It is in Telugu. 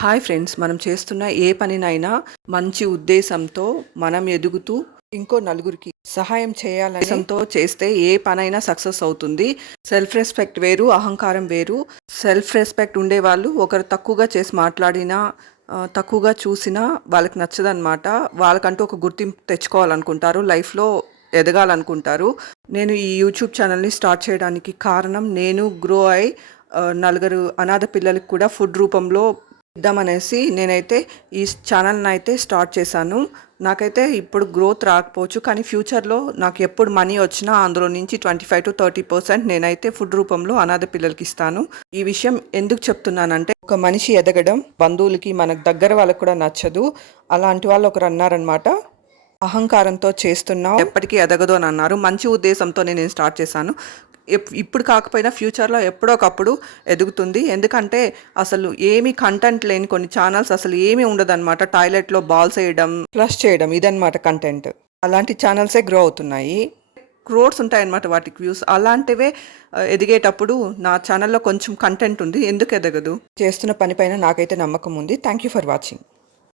హాయ్ ఫ్రెండ్స్, మనం చేస్తున్న ఏ పనినైనా మంచి ఉద్దేశంతో మనం ఎదుగుతూ ఇంకో నలుగురికి సహాయం చేయాలనే ఉద్దేశంతో చేస్తే ఏ పనైనా సక్సెస్ అవుతుంది. సెల్ఫ్ రెస్పెక్ట్ వేరు, అహంకారం వేరు. సెల్ఫ్ రెస్పెక్ట్ ఉండేవాళ్ళు ఒకరు తక్కువగా చేసి మాట్లాడినా, తక్కువగా చూసినా వాళ్ళకి నచ్చదనమాట. వాళ్ళకంటూ ఒక గుర్తింపు తెచ్చుకోవాలనుకుంటారు, లైఫ్లో ఎదగాలనుకుంటారు. నేను ఈ యూట్యూబ్ ఛానల్ని స్టార్ట్ చేయడానికి కారణం, నేను గ్రో అయి నలుగురు అనాథ పిల్లలకి కూడా ఫుడ్ రూపంలో ఇద్దామనేసి నేనైతే ఈ ఛానల్ని అయితే స్టార్ట్ చేశాను. నాకైతే ఇప్పుడు గ్రోత్ రాకపోవచ్చు, కానీ ఫ్యూచర్లో నాకు ఎప్పుడు మనీ వచ్చినా అందులో నుంచి 25 to 30% నేనైతే ఫుడ్ రూపంలో అనాథ పిల్లలకి ఇస్తాను. ఈ విషయం ఎందుకు చెప్తున్నానంటే, ఒక మనిషి ఎదగడం బంధువులకి, మనకు దగ్గర వాళ్ళకు కూడా నచ్చదు. అలాంటి వాళ్ళు ఒకరు అన్నారనమాట, అహంకారంతో చేస్తున్నావు ఎప్పటికీ ఎదగదు అని అన్నారు. మంచి ఉద్దేశంతో నేను స్టార్ట్ చేశాను. ఇప్పుడు కాకపోయినా ఫ్యూచర్లో ఎప్పుడో ఒకప్పుడు ఎదుగుతుంది. ఎందుకంటే అసలు ఏమీ కంటెంట్ లేని కొన్ని ఛానల్స్ అసలు ఏమీ ఉండదన్నమాట. టాయిలెట్లో బాల్స్ వేయడం, ఫ్లష్ చేయడం, ఇదన్నమాట కంటెంట్. అలాంటి ఛానల్సే గ్రో అవుతున్నాయి. క్రోర్స్ ఉంటాయన్నమాట వాటికి వ్యూస్. అలాంటివే ఎదిగేటప్పుడు నా ఛానల్లో కొంచెం కంటెంట్ ఉంది, ఎందుకు ఎదగదు? చేస్తున్న పనిపైన నాకైతే నమ్మకం ఉంది. Thank you for watching.